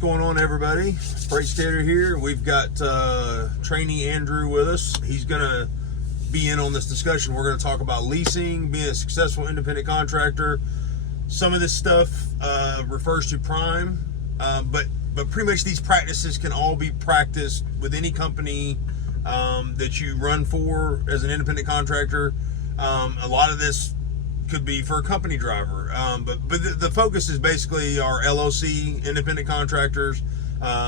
going on, everybody? Fr8sK8R here. We've got Trainee Andrew with us. He's going to be in on this discussion. We're going to talk about leasing, being a successful independent contractor. Some of this stuff refers to prime, but pretty much these practices can all be practiced with any company that you run for as an independent contractor. A lot of this could be for a company driver, but the focus is basically our LLC independent contractors,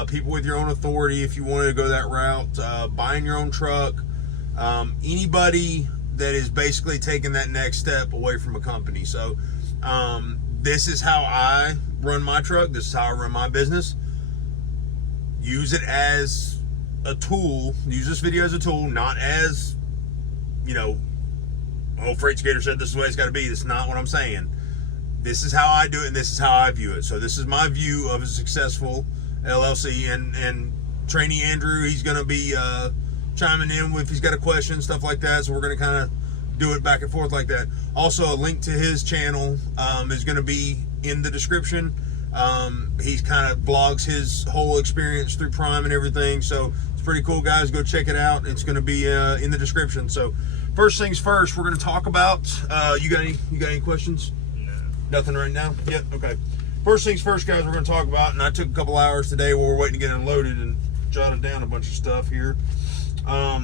people with your own authority if you wanted to go that route, buying your own truck, anybody that is basically taking that next step away from a company. So this is how I run my truck. This is how I run my business. Use it as a tool. Use this video as a tool, not as, you know, oh, Fr8sK8R said this is the way it's got to be. That's not what I'm saying. This is how I do it, and this is how I view it. So this is my view of a successful LLC, and Trainee Andrew, he's going to be chiming in if he's got a question, stuff like that. So we're going to kind of do it back and forth like that. Also, a link to his channel is going to be in the description. He kind of vlogs his whole experience through Prime and everything. So it's pretty cool, guys. Go check it out. It's going to be in the description. So first things first, we're going to talk about, you got any questions? No. Nothing right now? Yep, okay. First things first, guys, we're going to talk about, and I took a couple hours today while we're waiting to get unloaded and jotted down a bunch of stuff here. All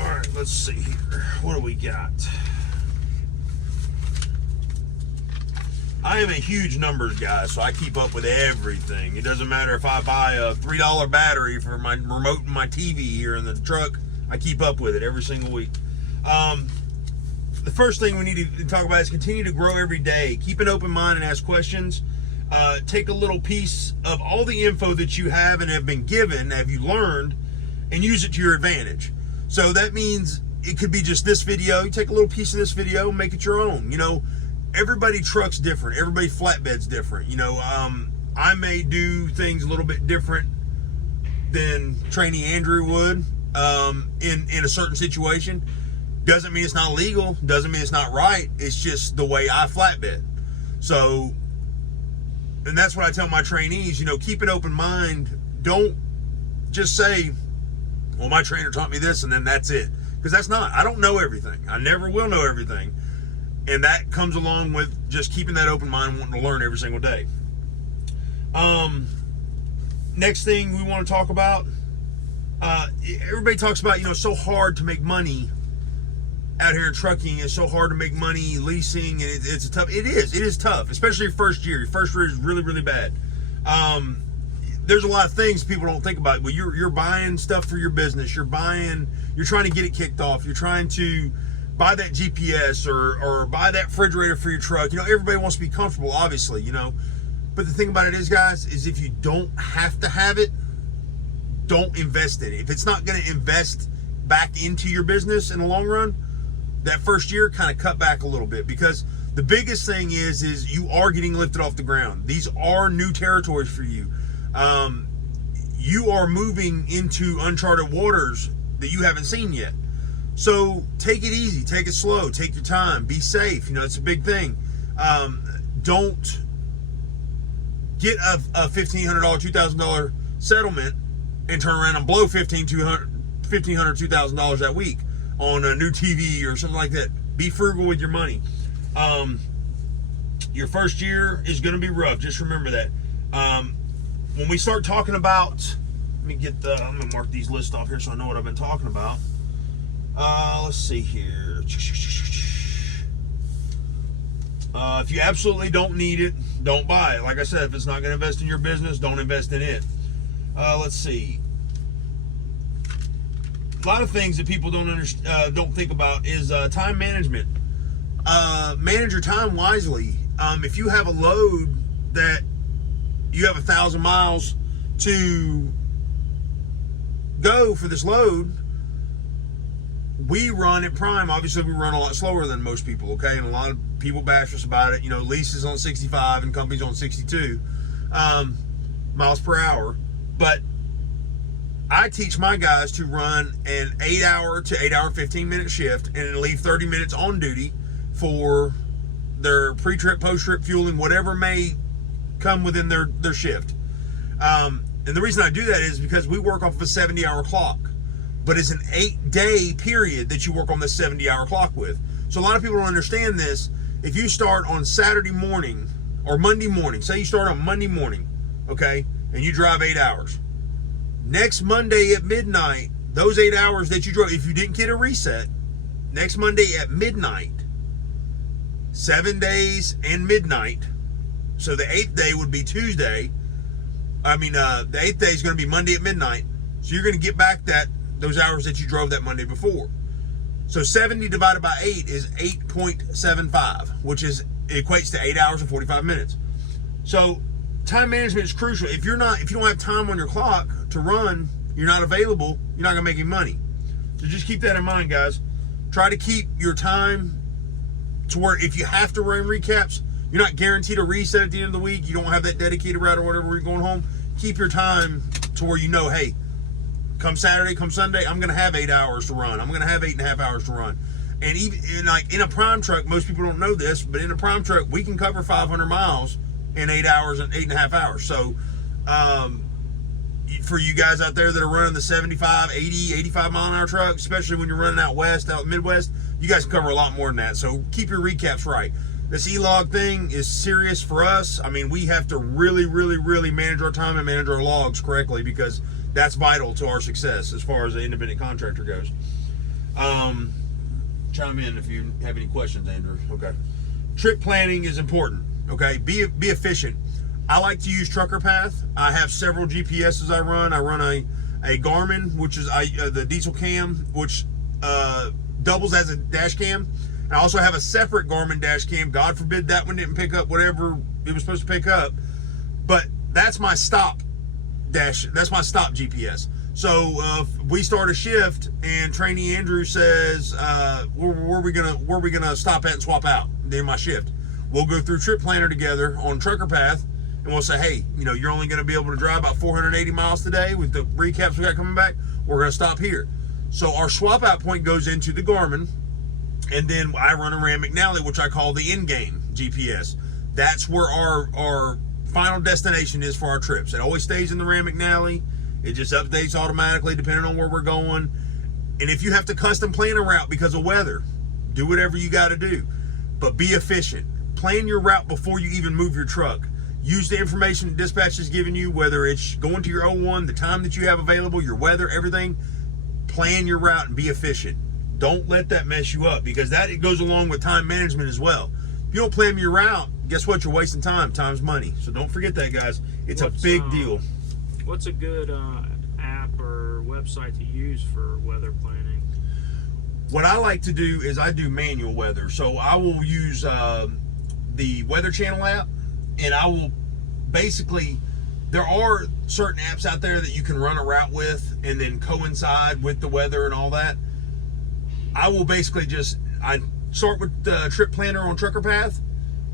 right, let's see here. What do we got? I am a huge numbers guy, so I keep up with everything. It doesn't matter if I buy a $3 battery for my remote and my TV here in the truck. I keep up with it every single week. The first thing we need to talk about is continue to grow every day. Keep an open mind and ask questions. Take a little piece of all the info that you have and have been given, have you learned, and use it to your advantage. So that means it could be just this video. You take a little piece of this video and make it your own. You know, everybody truck's different. Everybody flatbed's different. You know, I may do things a little bit different than Trainee Andrew would. In a certain situation. Doesn't mean it's not legal, doesn't mean it's not right. It's just the way I flatbed. So, and that's what I tell my trainees, you know, keep an open mind. Don't just say, well, my trainer taught me this and then that's it. Because that's not. I don't know everything. I never will know everything. And that comes along with just keeping that open mind and wanting to learn every single day. Next thing we want to talk about, everybody talks about, you know, it's so hard to make money out here in trucking. It's so hard to make money leasing, and it's tough. It is tough, especially your first year. Your first year is really, really bad. There's a lot of things people don't think about. Well, you're buying stuff for your business. You're trying to get it kicked off. You're trying to buy that GPS or buy that refrigerator for your truck. You know, everybody wants to be comfortable, obviously, you know. But the thing about it is, guys, is if you don't have to have it, don't invest in it. If it's not going to invest back into your business in the long run, that first year, kind of cut back a little bit, because the biggest thing is you are getting lifted off the ground. These are new territories for you. You are moving into uncharted waters that you haven't seen yet. So take it easy, take it slow, take your time, be safe. You know, it's a big thing. Don't get a $1,500, $2,000 settlement and turn around and blow $1,500, $2,000 that week on a new TV or something like that. Be frugal with your money. Your first year is going to be rough. Just remember that. When we start talking about, I'm going to mark these lists off here so I know what I've been talking about. Let's see here. If you absolutely don't need it, don't buy it. Like I said, if it's not going to invest in your business, don't invest in it. Let's see. A lot of things that people don't think about is time management. Manage your time wisely. If you have a load that you have 1,000 miles to go for this load, we run at Prime. Obviously, we run a lot slower than most people, okay? And a lot of people bash us about it. You know, leases on 65 and companies on 62 miles per hour. But I teach my guys to run an 8-hour to 8-hour 15-minute shift and leave 30 minutes on duty for their pre-trip, post-trip fueling, whatever may come within their shift. And the reason I do that is because we work off of a 70-hour clock, but it's an 8-day period that you work on this 70-hour clock with. So a lot of people don't understand this. If you start on Saturday morning or Monday morning, say you start on Monday morning, okay, and you drive 8 hours. Next Monday at midnight, those 8 hours that you drove, if you didn't get a reset, next Monday at midnight, 7 days and midnight, so the 8th day would be Tuesday. The 8th day is going to be Monday at midnight. So you're going to get back those hours that you drove that Monday before. So 70 divided by 8 is 8.75, which equates to 8 hours and 45 minutes. So time management is crucial. If you don't have time on your clock to run, you're not available, you're not going to make any money. So just keep that in mind, guys. Try to keep your time to where if you have to run recaps, you're not guaranteed a reset at the end of the week. You don't have that dedicated route or whatever, you're going home. Keep your time to where you know, hey, come Saturday, come Sunday, I'm going to have 8 hours to run. I'm going to have 8.5 hours to run. And even in a prime truck, most people don't know this, but in a prime truck, we can cover 500 miles in 8 hours and 8.5 hours. So for you guys out there that are running the 75, 80, 85 mile an hour truck, especially when you're running out west, out Midwest, you guys can cover a lot more than that. So keep your recaps right. This e-log thing is serious for us. I mean, we have to really, really, really manage our time and manage our logs correctly, because that's vital to our success as far as the independent contractor goes. Chime in if you have any questions, Andrew. Okay. Trip planning is important. Okay. Be efficient. I like to use Trucker Path. I have several GPSs I run. I run a Garmin, which is the diesel cam, which doubles as a dash cam. I also have a separate Garmin dash cam. God forbid that one didn't pick up whatever it was supposed to pick up. But that's my stop GPS. So if we start a shift and Trainee Andrews says, where are we gonna stop at and swap out during my shift? We'll go through Trip Planner together on Trucker Path, and we'll say, hey, you're only gonna be able to drive about 480 miles today with the recaps we got coming back. We're gonna stop here. So our swap out point goes into the Garmin, and then I run a Rand McNally, which I call the in-game GPS. That's where our final destination is for our trips. It always stays in the Rand McNally. It just updates automatically depending on where we're going. And if you have to custom plan a route because of weather, do whatever you got to do. But be efficient. Plan your route before you even move your truck. Use the information dispatch is giving you, whether it's going to your O1, the time that you have available, your weather, everything. Plan your route and be efficient. Don't let that mess you up, because it goes along with time management as well. If you don't plan your route, guess what? You're wasting time. Time's money. So don't forget that, guys. It's a big deal. What's a good app or website to use for weather planning? What I like to do is I do manual weather. So I will use the Weather Channel app, and I will basically, there are certain apps out there that you can run a route with and then coincide with the weather and all that. I will basically I start with the Trip Planner on Trucker Path,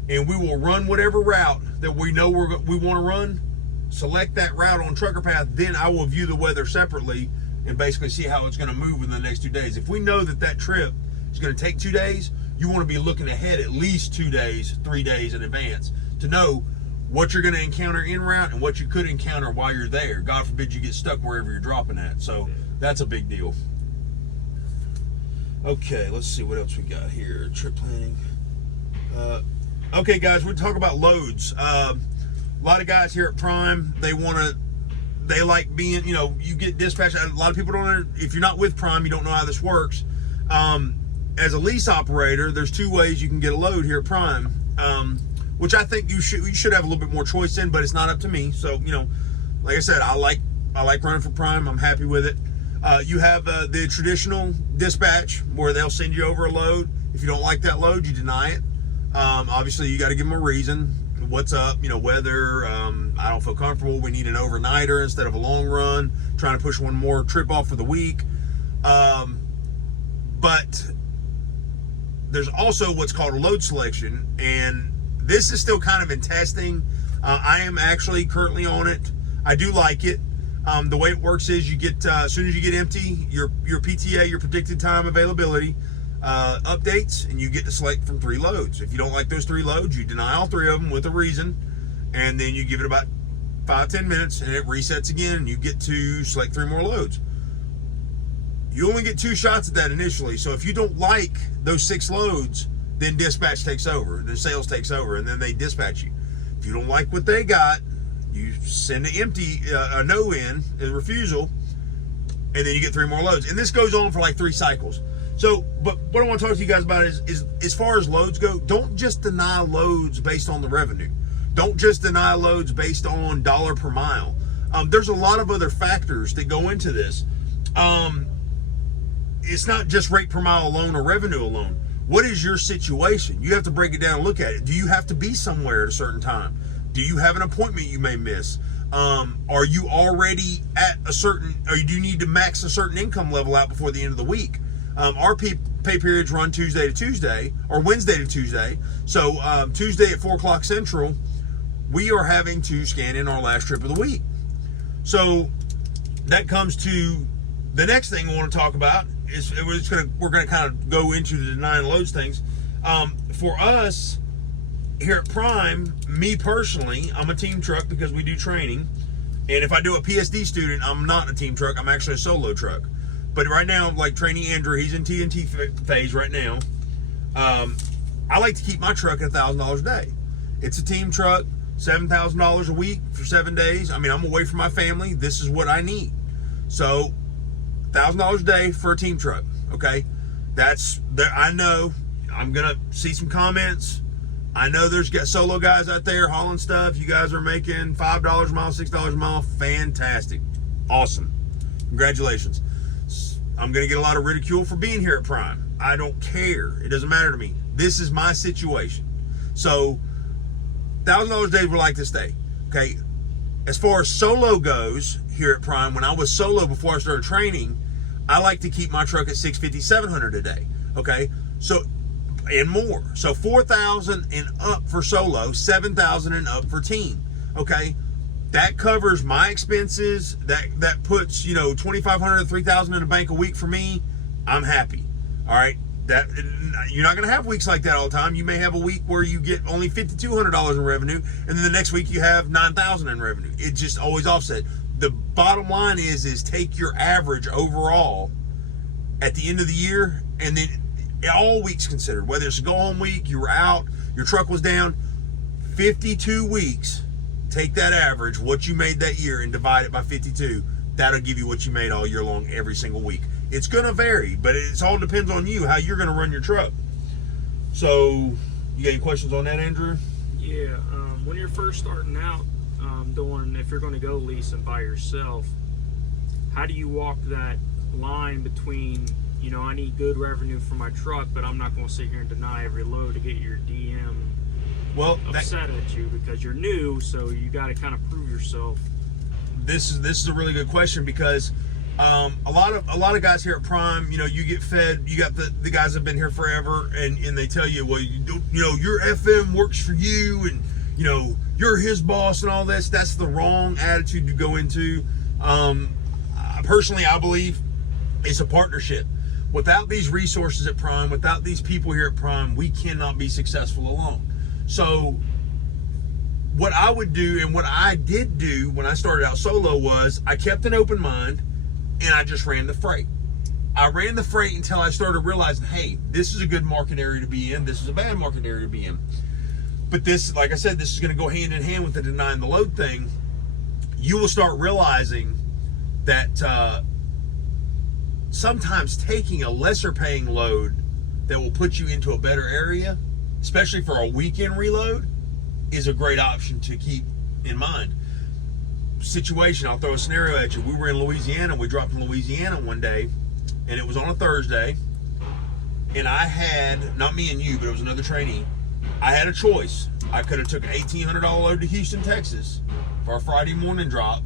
and we will run whatever route that we know we want to run. Select that route on Trucker Path, then I will view the weather separately and basically see how it's going to move in the next 2 days. If we know that trip is going to take 2 days, you want to be looking ahead at least 2 days, 3 days in advance to know what you're going to encounter en route and what you could encounter while you're there. God forbid you get stuck wherever you're dropping at. So that's a big deal. Okay, let's see what else we got here. Trip planning. Okay, guys, we're talking about loads. A lot of guys here at Prime, they like being, you get dispatched. A lot of people don't, if you're not with Prime, you don't know how this works. As a lease operator, there's 2 ways you can get a load here at Prime, which I think you should have a little bit more choice in, but it's not up to me. So, like I said, I like running for Prime. I'm happy with it. You have the traditional dispatch where they'll send you over a load. If you don't like that load, you deny it. Obviously, you got to give them a reason. What's up? Weather. I don't feel comfortable. We need an overnighter instead of a long run. Trying to push one more trip off for the week. But there's also what's called a load selection, and this is still kind of in testing. I am actually currently on it. I do like it. The way it works is you get, as soon as you get empty, your PTA, your predicted time availability, updates, and you get to select from 3 loads. If you don't like those 3 loads, you deny all 3 of them with a reason, and then you give it about 5-10 minutes, and it resets again, and you get to select 3 more loads. You only get 2 shots at that initially, so if you don't like those 6 loads, then dispatch takes over, then sales takes over, and then they dispatch you. If you don't like what they got, you send an empty, a no in, a refusal, and then you get 3 more loads. And this goes on for like 3 cycles. So, but what I want to talk to you guys about is as far as loads go, don't just deny loads based on the revenue. Don't just deny loads based on dollar per mile. There's a lot of other factors that go into this. It's not just rate per mile alone or revenue alone. What is your situation? You have to break it down and look at it. Do you have to be somewhere at a certain time? Do you have an appointment you may miss? Are you already at a certain, or do you need to max a certain income level out before the end of the week? Our pay periods run Tuesday to Tuesday, or Wednesday to Tuesday. So Tuesday at 4 o'clock Central, we are having to scan in our last trip of the week. So that comes to the next thing I want to talk about. We're gonna kind of go into the denying loads things. For us here at Prime, me personally, I'm a team truck because we do training. And if I do a PSD student, I'm not a team truck. I'm actually a solo truck. But right now, like Trainee Andrew, he's in TNT phase right now. I like to keep my truck at $1,000 a day. It's a team truck, $7,000 a week for 7 days. I mean, I'm away from my family. This is what I need. So $1,000 a day for a team truck. Okay, that's there. I know I'm gonna see some comments. I know there's solo guys out there hauling stuff. You guys are making $5 a mile, $6 a mile. Fantastic, awesome, congratulations. I'm gonna get a lot of ridicule for being here at Prime. I don't care. It doesn't matter to me. This is my situation. So $1,000 a day would like to stay. Okay. As far as solo goes here at Prime, when I was solo before I started training, I like to keep my truck at $650, $700 a day. Okay. So, and more. So 4,000 and up for solo, 7,000 and up for team. Okay. That covers my expenses. That puts, you know, $2,500 to $3,000 in the bank a week for me. I'm happy. All right. That you're not going to have weeks like that all the time. You may have a week where you get only $5,200 in revenue, and then the next week you have $9,000 in revenue. It just always offset. The bottom line is take your average overall at the end of the year, and then all weeks considered. Whether it's a go home week, you were out, your truck was down, 52 weeks. Take that average, what you made that year, and divide it by 52. That'll give you what you made all year long, every single week. It's going to vary, but it all depends on you, how you're going to run your truck. So, you got any questions on that, Andrew? Yeah, when you're first starting out, if you're going to go leasing by yourself, how do you walk that line between, you know, I need good revenue for my truck, but I'm not going to sit here and deny every load to get your DM upset at you because you're new, so you got to kind of prove yourself. This is a really good question because a lot of guys here at Prime, you know, you get fed. You got the guys that have been here forever, and they tell you, well, you know, your FM works for you, and you know, you're his boss and all this. That's the wrong attitude to go into. Personally, I believe it's a partnership. Without these resources at Prime, without these people here at Prime, we cannot be successful alone. So what I would do, and what I did do when I started out solo, was I kept an open mind and I just ran the freight. I ran the freight until I started realizing, hey, this is a good market area to be in. This is a bad market area to be in. But this, like I said, this is going to go hand in hand with the denying the load thing. You will start realizing that sometimes taking a lesser paying load that will put you into a better area, especially for a weekend reload, is a great option to keep in mind. Situation, I'll throw a scenario at you. We were in Louisiana. We dropped in Louisiana one day, and it was on a Thursday, and I had, not me and you, but it was another trainee, I had a choice. I could have took an $1,800 load to Houston, Texas for a Friday morning drop,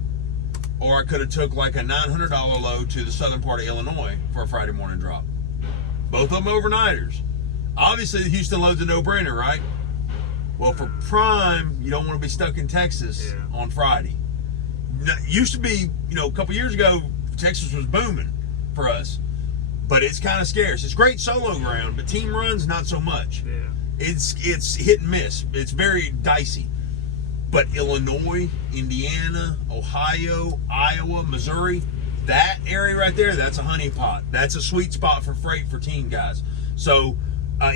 or I could have took like a $900 load to the southern part of Illinois for a Friday morning drop. Both of them overnighters. Obviously, the Houston load's a no-brainer, right? Well, for Prime, you don't want to be stuck in Texas on Friday. Used to be, you know, a couple years ago, Texas was booming for us, but it's kind of scarce. It's great solo ground, but team runs, not so much. Yeah. It's hit and miss. It's very dicey. But Illinois, Indiana, Ohio, Iowa, Missouri, that area right there, that's a honeypot. That's a sweet spot for freight for team guys. So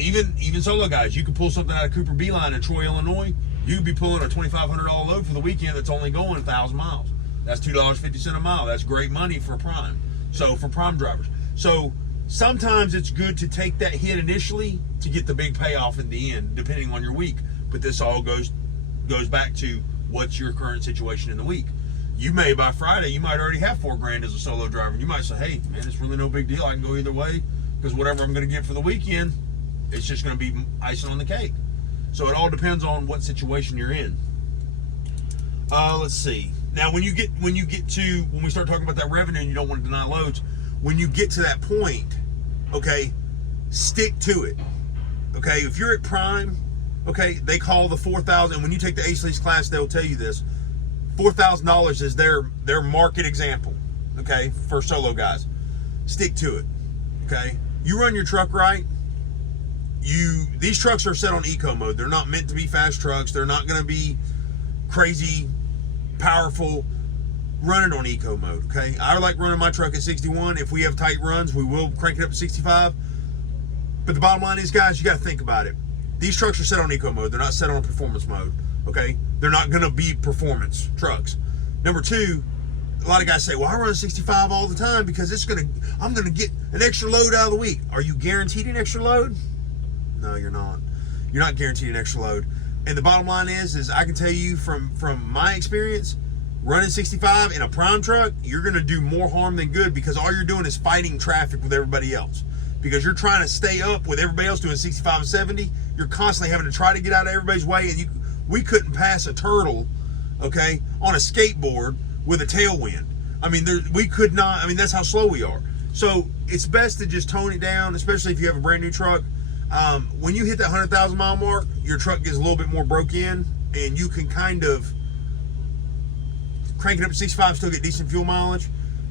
even solo guys, you can pull something out of Cooper Beeline in Troy, Illinois. You could be pulling a $2,500 load for the weekend that's only going 1,000 miles. That's $2.50 a mile. That's great money for prime. So for prime drivers. So sometimes it's good to take that hit initially to get the big payoff in the end, depending on your week. But this all goes back to what's your current situation in the week. You may, by Friday, you might already have $4,000 as a solo driver. And you might say, hey, man, it's really no big deal. I can go either way because whatever I'm going to get for the weekend, it's just going to be icing on the cake. So it all depends on what situation you're in. Let's see. Now, when we start talking about that revenue and you don't want to deny loads, when you get to that point, okay, stick to it. Okay, if you're at prime, okay, they call the 4,000. When you take the Ace Lease class, they'll tell you this. $4,000 is their market example. Okay, for solo guys, stick to it. Okay, you run your truck right. These trucks are set on eco mode. They're not meant to be fast trucks. They're not going to be crazy powerful. Run it on eco mode. Okay, I like running my truck at 61. If we have tight runs, we will crank it up to 65. But the bottom line is, guys, you got to think about it. These trucks are set on eco mode. They're not set on performance mode. Okay, they're not going to be performance trucks. Number two, a lot of guys say, well, I run 65 all the time because I'm going to get an extra load out of the week. Are you guaranteed an extra load? No, you're not. You're not guaranteed an extra load. And the bottom line is I can tell you from my experience, running 65 in a prime truck, you're going to do more harm than good because all you're doing is fighting traffic with everybody else. Because you're trying to stay up with everybody else doing 65 and 70. You're constantly having to try to get out of everybody's way. And we couldn't pass a turtle, okay, on a skateboard with a tailwind. I mean, we could not. I mean, that's how slow we are. So it's best to just tone it down, especially if you have a brand new truck. When you hit that 100,000 mile mark, your truck gets a little bit more broke in, and you can kind of crank it up to 65, still get decent fuel mileage.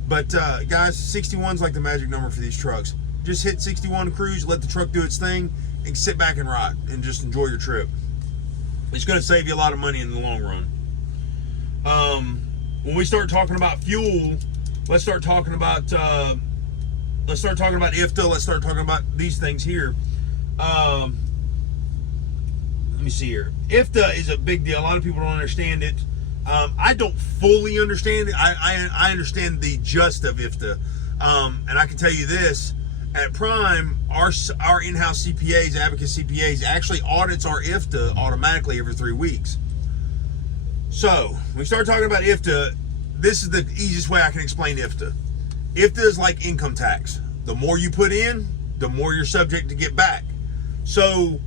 But guys, 61's like the magic number for these trucks. Just hit 61 cruise, let the truck do its thing, and sit back and ride and just enjoy your trip. It's going to save you a lot of money in the long run. When we start talking about fuel, let's start talking about IFTA. Let's start talking about these things here. Let me see here. IFTA is a big deal. A lot of people don't understand it. I don't fully understand it. I understand the gist of IFTA. And I can tell you this, at Prime, our in-house CPAs, Advocate CPAs, actually audits our IFTA automatically every 3 weeks. So, when we start talking about IFTA, this is the easiest way I can explain IFTA. IFTA is like income tax. The more you put in, the more you're subject to get back. So,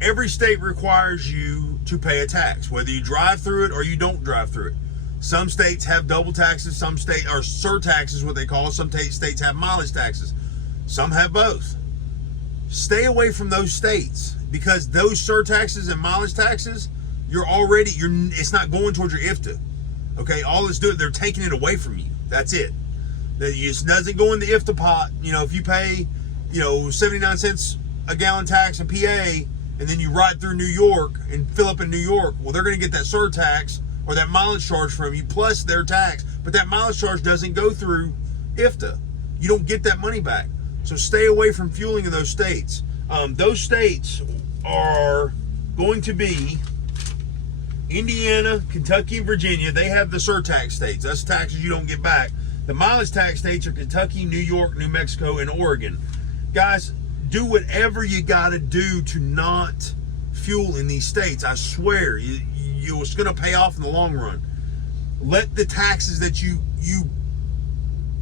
every state requires you to pay a tax, whether you drive through it or you don't drive through it. Some states have double taxes, some states are surtaxes, what they call it. Some states have mileage taxes. Some have both. Stay away from those states because those surtaxes and mileage taxes, it's not going towards your IFTA. Okay, all it's doing, they're taking it away from you. That's it. It doesn't go in the IFTA pot. You know, if you pay, 79 cents a gallon tax in PA, and then you ride through New York and fill up in New York, well, they're going to get that surtax or that mileage charge from you plus their tax. But that mileage charge doesn't go through IFTA. You don't get that money back. So stay away from fueling in those states. Those states are going to be Indiana, Kentucky, and Virginia. They have the surtax states. That's taxes you don't get back. The mileage tax states are Kentucky, New York, New Mexico, and Oregon. Guys, do whatever you got to do to not fuel in these states. I swear, it's going to pay off in the long run. Let the taxes that you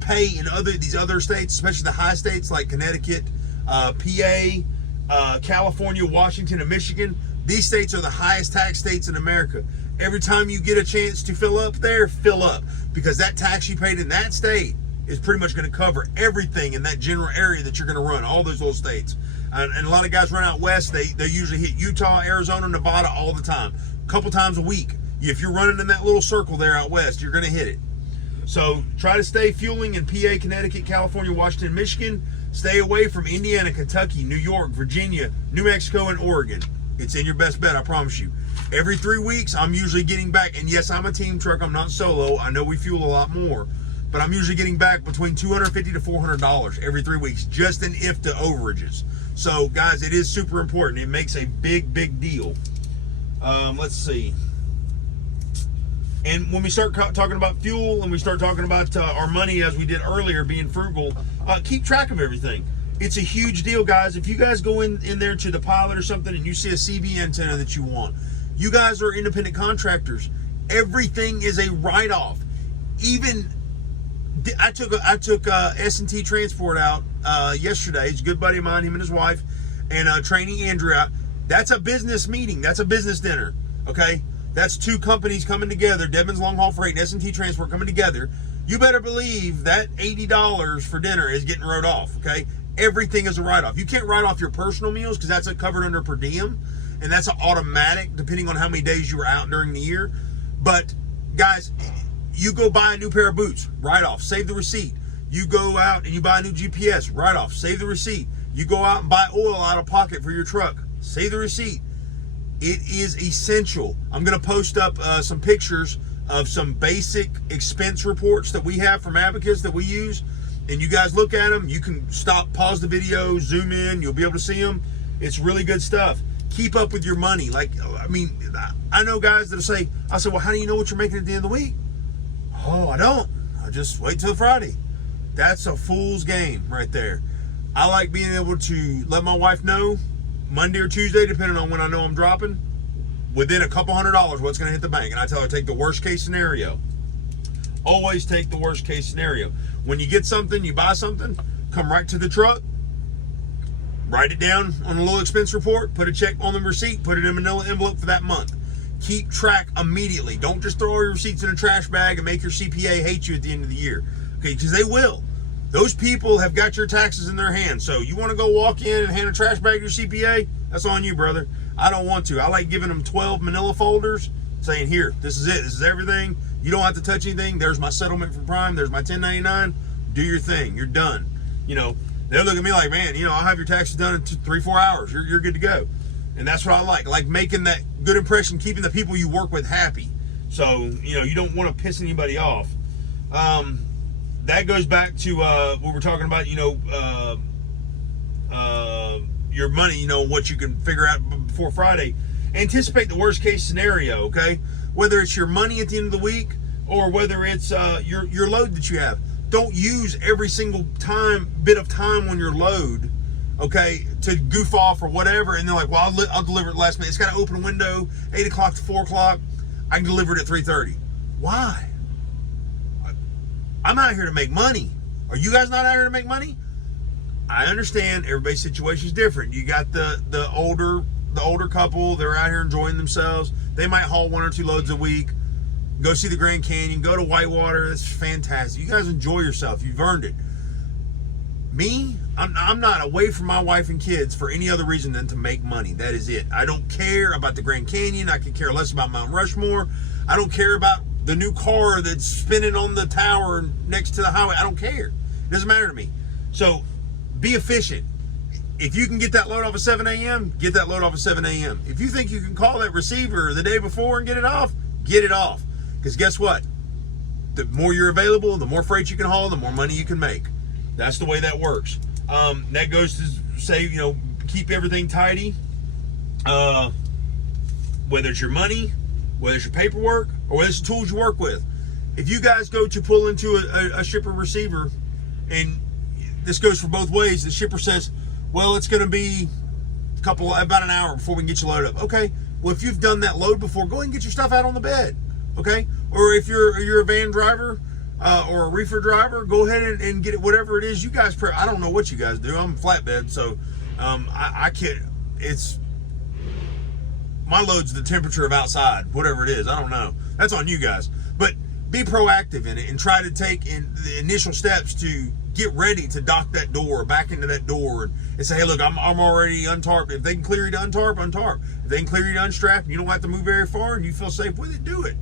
pay in these other states, especially the high states like Connecticut, PA, California, Washington, and Michigan. These states are the highest tax states in America. Every time you get a chance to fill up there, fill up. Because that tax you paid in that state is pretty much going to cover everything in that general area that you're going to run, all those little states. And a lot of guys run out west, they usually hit Utah, Arizona, Nevada all the time. A couple times a week. If you're running in that little circle there out west, you're going to hit it. So try to stay fueling in PA, Connecticut, California, Washington, Michigan. Stay away from Indiana, Kentucky, New York, Virginia, New Mexico, and Oregon. It's in your best bet, I promise you. Every 3 weeks, I'm usually getting back, and yes, I'm a team truck, I'm not solo. I know we fuel a lot more, but I'm usually getting back between $250 to $400 every 3 weeks, just in IFTA overages. So, guys, it is super important. It makes a big, big deal. Let's see. And when we start talking about fuel and we start talking about our money, as we did earlier, being frugal, keep track of everything. It's a huge deal, guys. If you guys go in there to the Pilot or something and you see a CB antenna that you want, you guys are independent contractors. Everything is a write-off. Even I took S&T Transport out yesterday. He's a good buddy of mine, him and his wife, and Trainee Andrews out. That's a business meeting. That's a business dinner. Okay, that's two companies coming together. Devon's Long Haul Freight and S&T Transport coming together. You better believe that $80 for dinner is getting wrote off. Okay, everything is a write-off. You can't write off your personal meals because that's covered under per diem, and that's an automatic depending on how many days you were out during the year. But guys, you go buy a new pair of boots, write off, save the receipt. You go out and you buy a new GPS, write off, save the receipt. You go out and buy oil out of pocket for your truck, save the receipt. It is essential. I'm going to post up some pictures of some basic expense reports that we have from Abacus that we use, and you guys look at them. You can stop, pause the video, zoom in, you'll be able to see them. It's really good stuff. Keep up with your money. Like, I mean, I know guys that'll say, I said, well, how do you know what you're making at the end of the week? Oh, I don't. I just wait till Friday. That's a fool's game right there. I like being able to let my wife know Monday or Tuesday, depending on when I know I'm dropping, within a couple $100 what's going to hit the bank. And I tell her, take the worst case scenario. Always take the worst case scenario. When you get something, you buy something, come right to the truck, write it down on a little expense report, put a check on the receipt, put it in a manila envelope for that month. Keep track immediately. Don't just throw all your receipts in a trash bag and make your CPA hate you at the end of the year. Okay, because they will. Those people have got your taxes in their hands. So you want to go walk in and hand a trash bag to your CPA? That's on you, brother. I don't want to. I like giving them 12 manila folders saying, here, this is it. This is everything. You don't have to touch anything. There's my settlement from Prime. There's my 1099. Do your thing. You're done. You know, they'll look at me like, man, you know, I'll have your taxes done in 3-4 hours. You're good to go. And that's what I like making that good impression, keeping the people you work with happy. So, you know, you don't want to piss anybody off. That goes back to what we're talking about, you know, your money, you know, what you can figure out before Friday. Anticipate the worst case scenario, okay? Whether it's your money at the end of the week or whether it's your load that you have. Don't use every single bit of time on your load, okay, to goof off or whatever, and they're like, well, I'll deliver it last minute. It's got to open a window, 8 o'clock to 4 o'clock. I can deliver it at 3:30. Why? I'm out here to make money. Are you guys not out here to make money? I understand everybody's situation is different. You got the older couple, they're out here enjoying themselves. They might haul 1 or 2 loads a week, go see the Grand Canyon, go to Whitewater. That's fantastic. You guys enjoy yourself. You've earned it. Me, I'm not away from my wife and kids for any other reason than to make money. That is it. I don't care about the Grand Canyon. I could care less about Mount Rushmore. I don't care about the new car that's spinning on the tower next to the highway. I don't care. It doesn't matter to me. So be efficient. If you can get that load off at 7 a.m., get that load off at 7 a.m. If you think you can call that receiver the day before and get it off, get it off. Because guess what? The more you're available, the more freight you can haul, the more money you can make. That's the way that works. That goes to say, you know, keep everything tidy. Whether it's your money, whether it's your paperwork, or whether it's the tools you work with. If you guys go to pull into a shipper receiver, and this goes for both ways, the shipper says, well, it's going to be about an hour before we can get you loaded up. Okay, well, if you've done that load before, go ahead and get your stuff out on the bed. Okay, or if you're a van driver or a reefer driver, go ahead and get it, whatever it is you guys I don't know what you guys do. I'm a flatbed, so I can't. It's my load's the temperature of outside, whatever it is. I don't know. That's on you guys. But be proactive in it and try to take the initial steps to get ready to dock that door, back into that door, and say, hey, look, I'm already untarped. If they can clear you to untarp, untarp. If they can clear you to unstrap, and you don't have to move very far, and you feel safe with it, do it.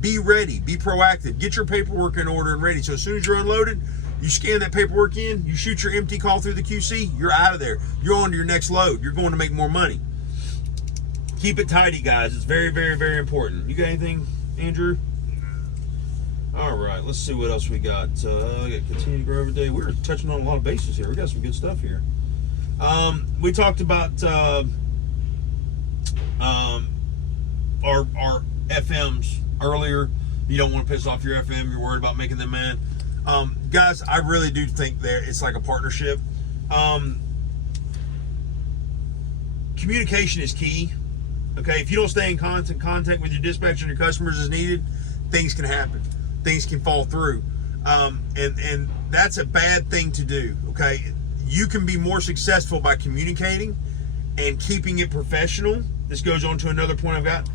Be ready. Be proactive. Get your paperwork in order and ready. So as soon as you're unloaded, you scan that paperwork in, you shoot your empty call through the QC, you're out of there. You're on to your next load. You're going to make more money. Keep it tidy, guys. It's very, very, very important. You got anything, Andrew? All right, let's see what else we got. We got continue to grow every day. We're touching on a lot of bases here. We got some good stuff here. We talked about our FMs earlier. You don't want to piss off your FM. You're worried about making them mad. Guys, I really do think that it's like a partnership. Communication is key. Okay, if you don't stay in constant contact with your dispatcher and your customers as needed, things can happen. Things can fall through. And that's a bad thing to do. Okay, you can be more successful by communicating and keeping it professional. This goes on to another point I've got.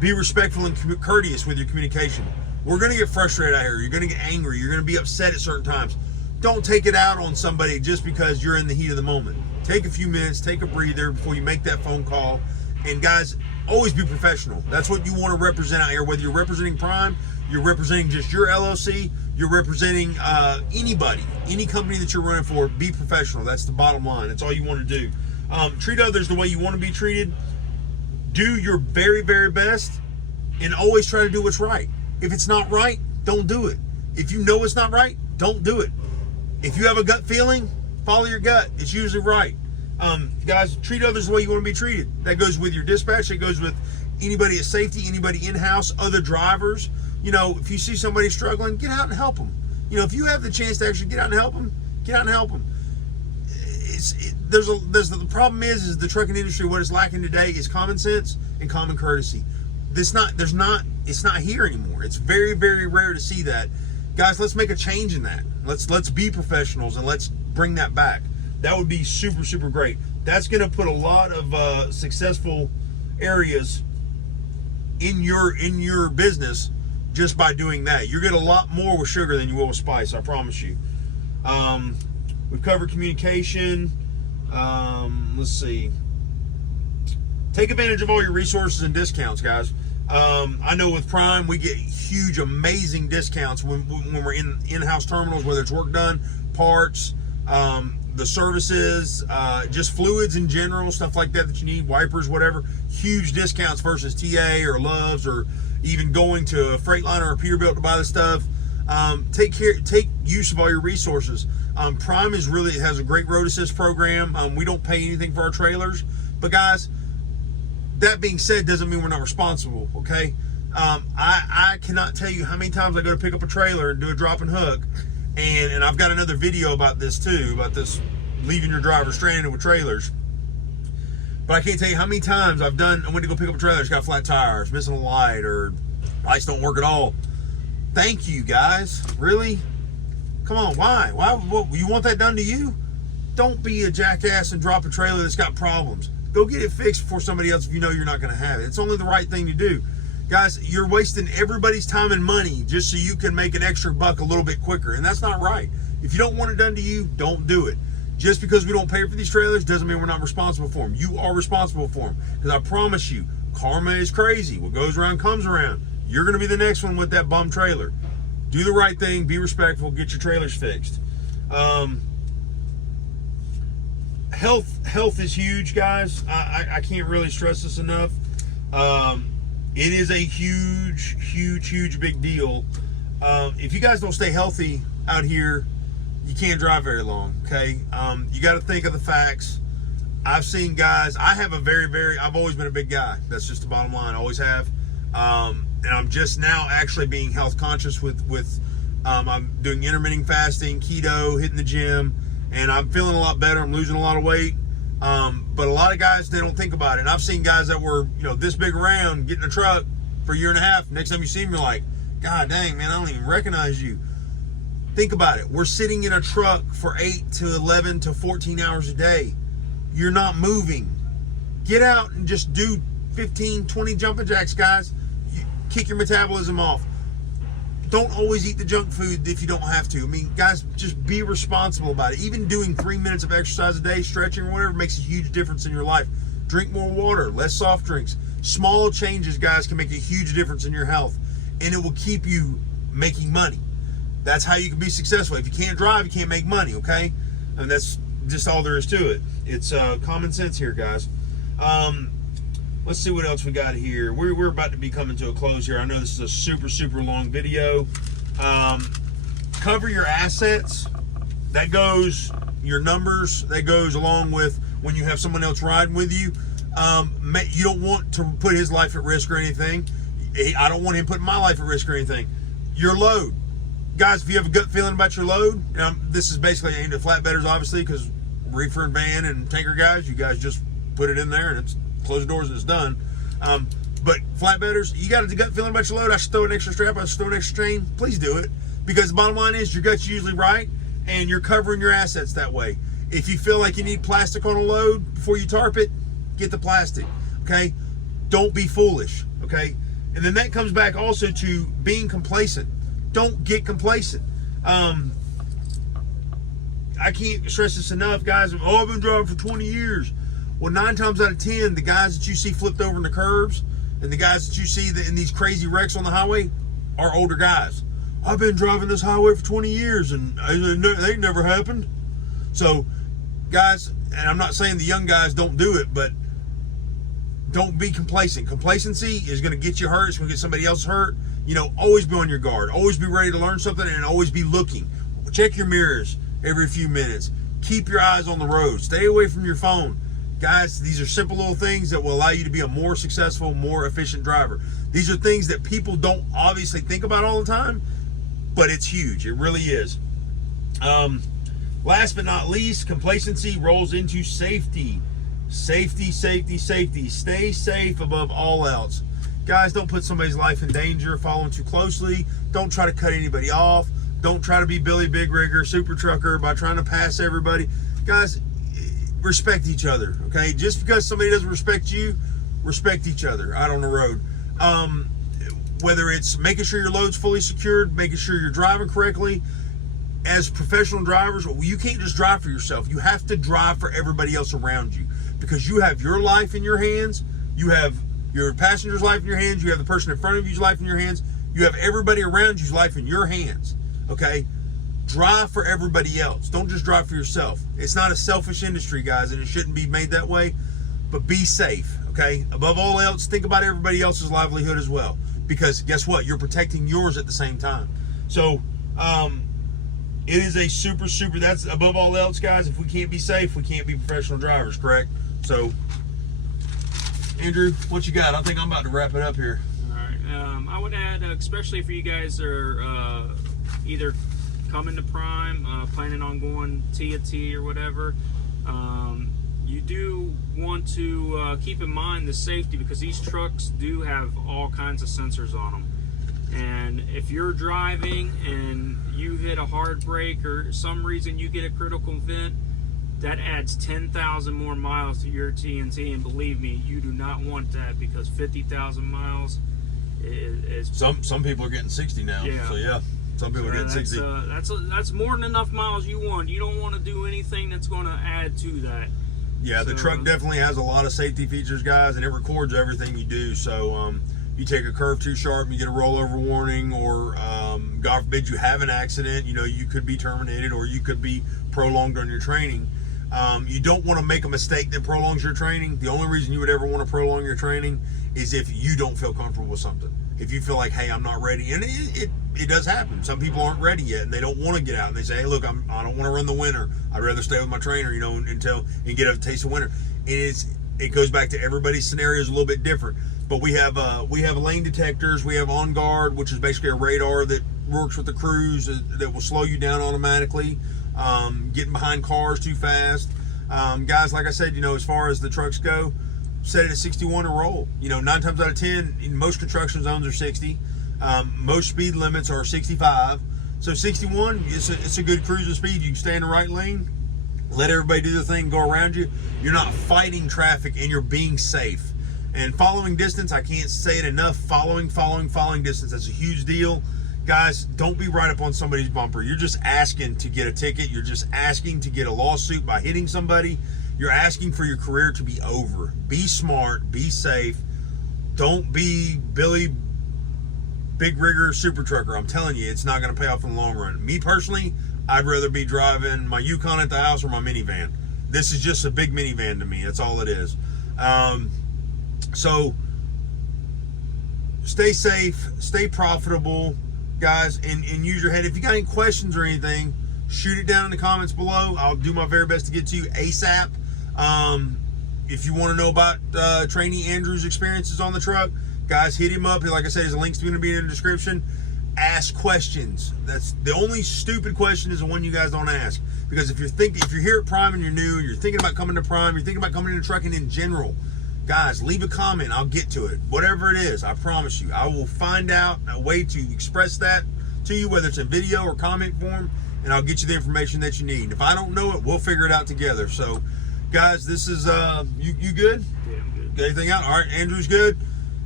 Be respectful and courteous with your communication. We're going to get frustrated out here. You're going to get angry. You're going to be upset at certain times. Don't take it out on somebody just because you're in the heat of the moment. Take a few minutes, take a breather before you make that phone call. And guys, always be professional. That's what you want to represent out here. Whether you're representing Prime, you're representing just your LLC, you're representing anybody, any company that you're running for, be professional. That's the bottom line. That's all you want to do. Treat others the way you want to be treated. Do your very, very best and always try to do what's right. If it's not right, don't do it. If you know it's not right, don't do it. If you have a gut feeling, follow your gut. It's usually right. Guys, treat others the way you want to be treated. That goes with your dispatch. It goes with anybody at safety, anybody in-house, other drivers. You know, if you see somebody struggling, get out and help them. You know, if you have the chance to actually get out and help them, get out and help them. The problem is the trucking industry, what it's lacking today is common sense and common courtesy. It's not here anymore. It's very, very rare to see that. Guys, let's make a change in that. Let's be professionals and let's bring that back. That would be super, super great. That's going to put a lot of successful areas in your business just by doing that. You'll get a lot more with sugar than you will with spice, I promise you. We've covered communication. Let's see. Take advantage of all your resources and discounts, guys. I know with Prime, we get huge, amazing discounts when we're in-house terminals, whether it's work done, parts, the services, just fluids in general, stuff like that you need, wipers, whatever. Huge discounts versus TA or Love's or even going to a Freightliner or Peterbilt to buy the stuff. Take use of all your resources. Prime has a great road assist program. We don't pay anything for our trailers, but guys, that being said, doesn't mean we're not responsible. Okay, I cannot tell you how many times I go to pick up a trailer and do a drop and hook, and I've got another video about this too, about this leaving your driver stranded with trailers. But I can't tell you how many times I went to go pick up a trailer, it's got flat tires, missing a light, or lights don't work at all. Thank you, guys. Really? Come on, why? What, you want that done to you? Don't be a jackass and drop a trailer that's got problems. Go get it fixed before somebody else if you know you're not going to have it. It's only the right thing to do. Guys, you're wasting everybody's time and money just so you can make an extra buck a little bit quicker, and that's not right. If you don't want it done to you, don't do it. Just because we don't pay for these trailers doesn't mean we're not responsible for them. You are responsible for them, because I promise you, karma is crazy. What goes around comes around. You're going to be the next one with that bum trailer. Do the right thing, be respectful, get your trailers fixed. Health is huge, guys. I can't really stress this enough. It is a huge big deal. If you guys don't stay healthy out here, you can't drive very long, okay? You got to think of the facts. I've seen guys, I've always been a big guy. That's just the bottom line, I always have. And I'm just now actually being health conscious with I'm doing intermittent fasting, keto, hitting the gym, and I'm feeling a lot better. I'm losing a lot of weight. But a lot of guys, they don't think about it. And I've seen guys that were, this big around, get in a truck for a year and a half. Next time you see them, you're like, God dang, man, I don't even recognize you. Think about it. We're sitting in a truck for 8 to 11 to 14 hours a day. You're not moving. Get out and just do 15, 20 jumping jacks, guys. Kick your metabolism off. Don't always eat the junk food if you don't have to. I mean, guys, just be responsible about it. Even doing 3 minutes of exercise a day, stretching or whatever, makes a huge difference in your life. Drink more water, less soft drinks. Small changes, guys, can make a huge difference in your health, and it will keep you making money. That's how you can be successful. If you can't drive, you can't make money, okay? And that's just all there is to it. It's common sense here, guys. let's see what else we got here. We're about to be coming to a close here. I know this is a super long video. Cover your assets. That goes, your numbers, that goes along with when you have someone else riding with you. You don't want to put his life at risk or anything. I don't want him putting my life at risk or anything. Your load. Guys, if you have a gut feeling about your load, this is basically aimed at flatbedders, obviously, because reefer and van and tanker guys, you guys just put it in there and it's close the doors and it's done. But flatbedders, you got a gut feeling about your load, I should throw an extra strap, I should throw an extra chain, please do it. Because the bottom line is your gut's usually right and you're covering your assets that way. If you feel like you need plastic on a load before you tarp it, get the plastic, okay? Don't be foolish, okay? And then that comes back also to being complacent. Don't get complacent. I can't stress this enough, guys. Oh, I've been driving for 20 years. Well, 9 times out of 10, the guys that you see flipped over in the curbs and the guys that you see in these crazy wrecks on the highway are older guys. I've been driving this highway for 20 years and they ain't never happened. So, guys, and I'm not saying the young guys don't do it, but don't be complacent. Complacency is going to get you hurt. It's going to get somebody else hurt. You know, always be on your guard. Always be ready to learn something and always be looking. Check your mirrors every few minutes. Keep your eyes on the road. Stay away from your phone. Guys, these are simple little things that will allow you to be a more successful, more efficient driver. These are things that people don't obviously think about all the time, but it's huge. It really is. Last but not least, complacency rolls into safety. Safety. Stay safe above all else. Guys, don't put somebody's life in danger following too closely. Don't try to cut anybody off. Don't try to be Billy Big Rigger, Super Trucker by trying to pass everybody. Guys, respect each other, okay? Just because somebody doesn't respect you, respect each other out on the road. Whether it's making sure your load's fully secured, making sure you're driving correctly. As professional drivers, you can't just drive for yourself. You have to drive for everybody else around you because you have your life in your hands. You have your passenger's life in your hands. You have the person in front of you's life in your hands. You have everybody around you's life in your hands, okay? Drive for everybody else. Don't just drive for yourself. It's not a selfish industry, guys, and it shouldn't be made that way, but be safe, okay? Above all else, think about everybody else's livelihood as well because guess what? You're protecting yours at the same time. So, it is a super, that's above all else, guys. If we can't be safe, we can't be professional drivers, correct? So, Andrew, what you got? I think I'm about to wrap it up here. All right. I would add, especially if you guys are either coming to Prime, planning on going T or whatever, you do want to keep in mind the safety because these trucks do have all kinds of sensors on them. And if you're driving and you hit a hard brake or some reason you get a critical event, that adds 10,000 more miles to your TNT, and believe me, you do not want that because 50,000 miles is some people are getting 60 now. Yeah. So yeah, some people are getting 60. That's more than enough miles you want. You don't want to do anything that's going to add to that. Yeah, the truck definitely has a lot of safety features, guys, and it records everything you do. So you take a curve too sharp, you get a rollover warning, or God forbid you have an accident, you know, you could be terminated or you could be prolonged on your training. You don't want to make a mistake that prolongs your training. The only reason you would ever want to prolong your training is if you don't feel comfortable with something. If you feel like, hey, I'm not ready. And it does happen. Some people aren't ready yet and they don't want to get out. And they say, hey, look, I don't want to run the winter. I'd rather stay with my trainer, you know, and get a taste of winter. It goes back to everybody's scenario is a little bit different. But we have lane detectors. We have On Guard, which is basically a radar that works with the crews that will slow you down automatically. Getting behind cars too fast. Guys, like I said, you know, as far as the trucks go, set it at 61 and roll. You know, 9 times out of 10, in most construction zones are 60. Most speed limits are 65. So 61, it's a good cruising speed. You can stay in the right lane, let everybody do their thing, go around you. You're not fighting traffic and you're being safe. And following distance, I can't say it enough. Following distance, that's a huge deal. Guys, don't be right up on somebody's bumper. You're just asking to get a ticket. You're just asking to get a lawsuit by hitting somebody. You're asking for your career to be over. Be smart, be safe. Don't be Billy Big Rigger Super Trucker. I'm telling you, it's not going to pay off in the long run. Me personally, I'd rather be driving my Yukon at the house or my minivan. This is just a big minivan to me. That's all it is. So stay safe, stay profitable, guys, and use your head. If you got any questions or anything, shoot it down in the comments below. I'll do my very best to get to you ASAP. If you want to know about Trainee Andrews' experiences on the truck, guys, hit him up. Like I said, his link's going to be in the description. Ask questions. That's the only stupid question is the one you guys don't ask. Because if you're here at Prime and you're new, you're thinking about coming to Prime, you're thinking about coming into trucking in general, guys, leave a comment. I'll get to it. Whatever it is, I promise you, I will find out a way to express that to you, whether it's in video or comment form, and I'll get you the information that you need. If I don't know it, we'll figure it out together. So, guys, this is you good? Yeah, I'm good. Got anything out? All right, Andrew's good.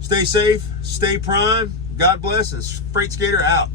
Stay safe, stay prime. God bless, and Fr8sK8R out.